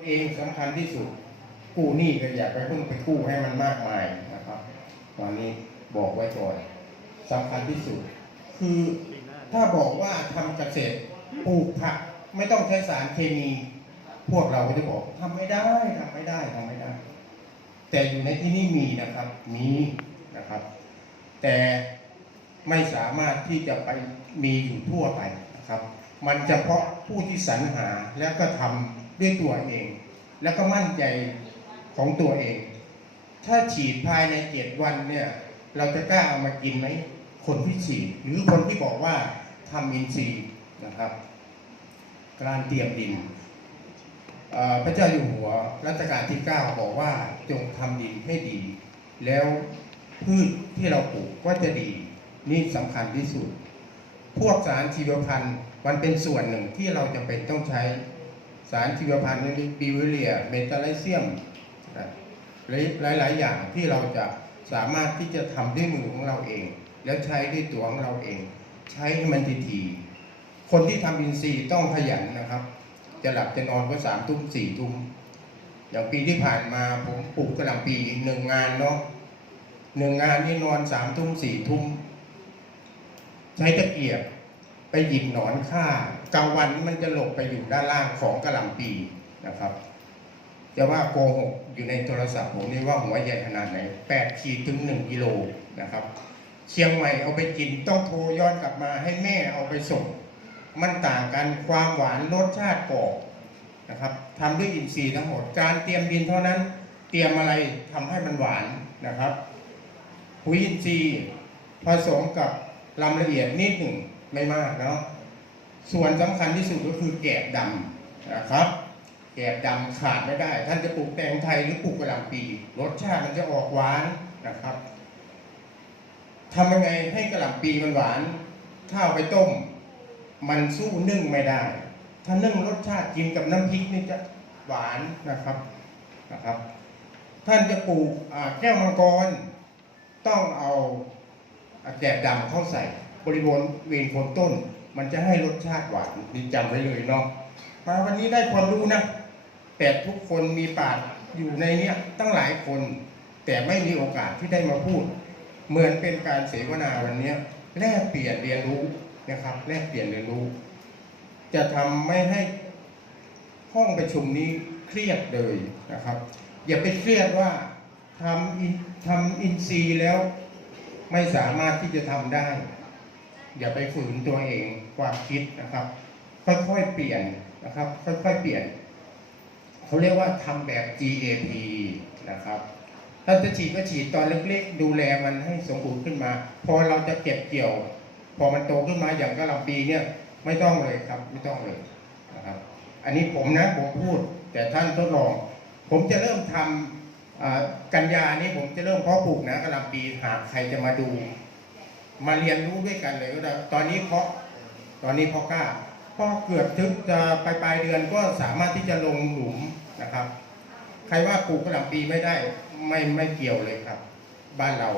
ตัวเองสำคัญที่สุด กู้หนี้ก็อย่าไปเพิ่งไปกู้ให้มันมากมายนะครับ ตอนนี้บอกไว้ก่อนสำคัญที่สุด คือถ้าบอกว่าทำเกษตรปลูกผักไม่ต้องใช้สารเคมี พวกเราก็จะบอกทำไม่ได้ทำไม่ได้ทำไม่ได้ แต่อยู่ในที่นี่มีนะครับมีนะครับ แต่ไม่สามารถที่จะไปมีอยู่ทั่วไปนะครับ มันเฉพาะผู้ที่สรรหาแล้วก็ทำ ด้วยตัวเอง แล้วก็มั่นใจของตัวเอง ถ้าฉีดภายในเจ็ดวันเนี่ย เราจะกล้าเอามากินไหมคนที่ฉีด หรือคนที่บอกว่าทำอินทรีย์นะครับ การเตรียมดินพระเจ้าอยู่หัวรัชกาลที่ 9 บอกว่าจงทำดินให้ดี แล้วพืชที่เราปลูกก็จะดี นี่สำคัญที่สุด พวกสารชีวพันธุ์มันเป็นส่วนหนึ่งที่เราจะเป็นต้องใช้ สารชีวพันธุ์นี้บิวเรียเมตาไลเซียมหลายๆ อย่างที่เราจะสามารถที่จะทำด้วยมือของเราเอง แล้วใช้ด้วยตัวของเราเอง ใช้ให้มันทีๆคนที่ทำอินทรีย์ต้องขยันนะครับ จะหลับจะนอนก็สามทุ่มสี่ทุ่มอย่างปีที่ผ่านมาผมปลูกกระหล่ำปีหนึ่งงานเนาะหนึ่งงานนี่นอนสามทุ่มสี่ทุ่มใช้ตะเกียบ ไปหยิบหนอนฆ่ากลางวันมันจะหลบไปอยู่ด้านล่างของกระลำปีนะครับจะว่าโกหกอยู่ในโทรศัพท์ผมนี่ว่าหัวใหญ่ขนาดไหนแปดขีดถึงหนึ่งกิโลนะครับเชียงใหม่เอาไปกินต้องโทรย้อนกลับมาให้แม่เอาไปส่ง มันต่างกันความหวานรสชาติกรอบนะครับทำด้วยอินทรีย์ทั้งหมดการเตรียมดินเท่านั้นเตรียมอะไรทำให้มันหวานนะครับปุ๋ยอินทรีย์ผสมกับลำละเอียดนิดหนึ่ง ไม่มากเนาะส่วนสำคัญที่สุดก็คือแกบดำนะครับ แกบดำขาดไม่ได้ ท่านจะปลูกแตงไทยหรือปลูกกระหล่ำปีรสชาติมันจะออกหวานนะครับทำยังไงให้กระหล่ำปีมันหวานถ้าเอาไปต้ม มันสู้นึ่งไม่ได้ ถ้านึ่งรสชาติกินกับน้ำพริกนี่จะหวานนะครับนะครับ ท่านจะปลูกแก้วมังกร ต้องเอาอ่าแกบดำเข้าใส่ บริบทเวนคนต้น มันจะให้รสชาติหวานนี่จำไว้เลยเนาะมาวันนี้ได้ความรู้นะแต่ทุกคนมีปากอยู่ในเนี้ยตั้งหลายคน แต่ไม่มีโอกาสที่ได้มาพูด เหมือนเป็นการเสวนาวันเนี้ยแลกเปลี่ยนเรียนรู้นะครับแลกเปลี่ยนเรียนรู้ จะทำไม่ให้ห้องประชุมนี้เครียดเลยนะครับ อย่าไปเครียดว่าทำอินทำอินซีแล้วไม่สามารถที่จะทำได้ อย่าไปฝืนตัวเองความคิดนะครับ ค่อยๆเปลี่ยนนะครับ ค่อยๆเปลี่ยนเขาเรียกว่าทำแบบ GAP นะครับถ้าจะฉีดก็ฉีดตอนเล็กๆ ดูแลมันให้สมบูรณ์ขึ้นมา พอเราจะเก็บเกี่ยว พอมันโตขึ้นมาอย่างกะหล่ำปีเนี่ยไม่ต้องเลยครับไม่ต้องเลยนะครับ อันนี้ผมนะผมพูดแต่ท่านทดลอง ผมจะเริ่มทำอ่ากันยานี้ผมจะเริ่มเพาะปลูกนะกะหล่ำปีหากใครจะมาดู มาเรียนรู้ด้วยกันเลยก็ได้ตอนนี้เพาะตอนนี้เพาะกล้าพาะเกือบถึงจะปลายปลายเดือนก็สามารถที่จะลงหลุมนะครับ ใครว่าปลูกกระหล่ำปีไม่ได้ไม่ไม่เกี่ยวเลยครับ บ้านเรา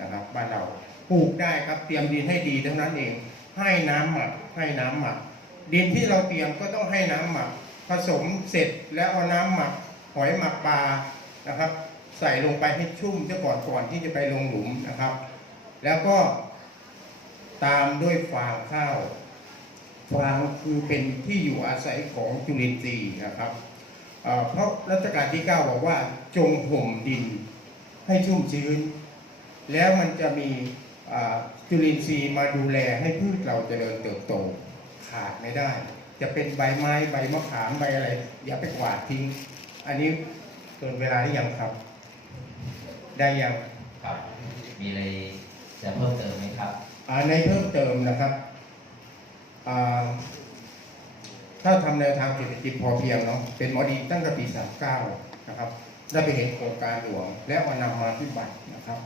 นะครับ บ้านเราปลูกได้ครับเตรียมดินให้ดีเท่านั้นเอง ให้น้ำหมักให้น้ำหมักดินที่เราเตรียมก็ต้องให้น้ำหมัก ผสมเสร็จแล้วเอาน้ำหมักหอยหมักปลานะครับ ใส่ลงไปให้ชุ่มซะก่อนก่อนที่จะไปลงหลุมนะครับ แล้วก็ ตามด้วยฟางข้าว ฟางคือเป็นที่อยู่อาศัยของจุลินทรีย์นะครับเพราะรัชกาลที่ 9 บอกว่าจงห่มดินให้ชุ่มชื้น แล้วมันจะมีจุลินทรีย์มาดูแลให้พืชเราเจริญเติบโตขาดไม่ได้ จะเป็นใบไม้ใบมะขามใบอะไร อย่าไปกวาดทิ้ง อันนี้เกินเวลาหรือยังครับ ได้ยังครับ มีอะไรจะเพิ่มเติมไหมครับ ในเพิ่มเติมนะครับถ้าทำแนวทางเศรษฐกิจพอเพียงเนาะเป็นหมอดีตั้งแต่ปี 39 นะครับ ได้ไปเห็นโครงการหลวง และเอานำมาปฏิบัตินะครับ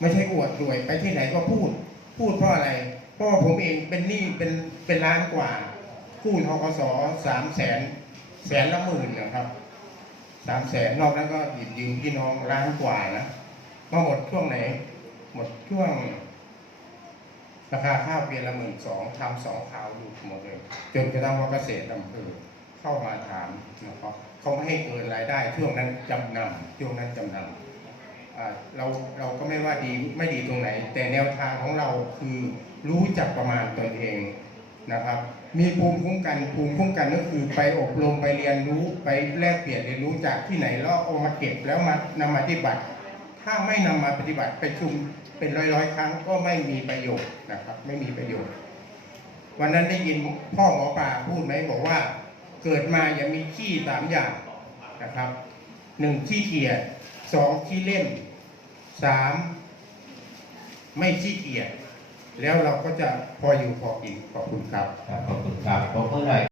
ไม่ใช่อวดรวยไปที่ไหนก็พูด พูดเพราะอะไรเพราะผมเองเป็นหนี้เป็นเป็นล้านกว่ากู้ทกสสามแสนแสนละหมื่นนะครับสามแสนนอกนั้นก็หยิบยืมพี่น้องล้านกว่านะมาหมดช่วงไหน หมดช่วง ราคาข้าวเปลี่ยนละหมื่นสองทำสองข่าวหลุดหมดเลย จนกระทั่งว่าเกษตรอำเภอเข้ามาถามนะครับเขาไม่ให้เกินรายได้ช่วงนั้นจำนำช่วงนั้นจำนำเราเราก็ไม่ว่าดีไม่ดีตรงไหน แต่แนวทางของเราคือรู้จักประมาณตนเองนะครับ มีภูมิคุ้มกันภูมิคุ้มกันก็คือไปอบรมไปเรียนรู้ไปแลกเปลี่ยนเรียนรู้จากที่ไหนแล้วเอามาเก็บแล้วมานำมาปฏิบัติ ถ้าไม่นำมาปฏิบัติไปชุมเป็นร้อยร้อยๆ ครั้งก็ไม่มีประโยชน์นะครับ ไม่มีประโยชน์ วันนั้นได้ยินพ่อหมอปลาพูดไหมบอกว่า เกิดมาอย่ามีขี้สามอย่างนะครับหนึ่งขี้เกียจสองขี้เล่นสามไม่ขี้เกียจแล้วเราก็จะพออยู่พอกินขอบคุณครับขอบคุณครับปรบมือหน่อย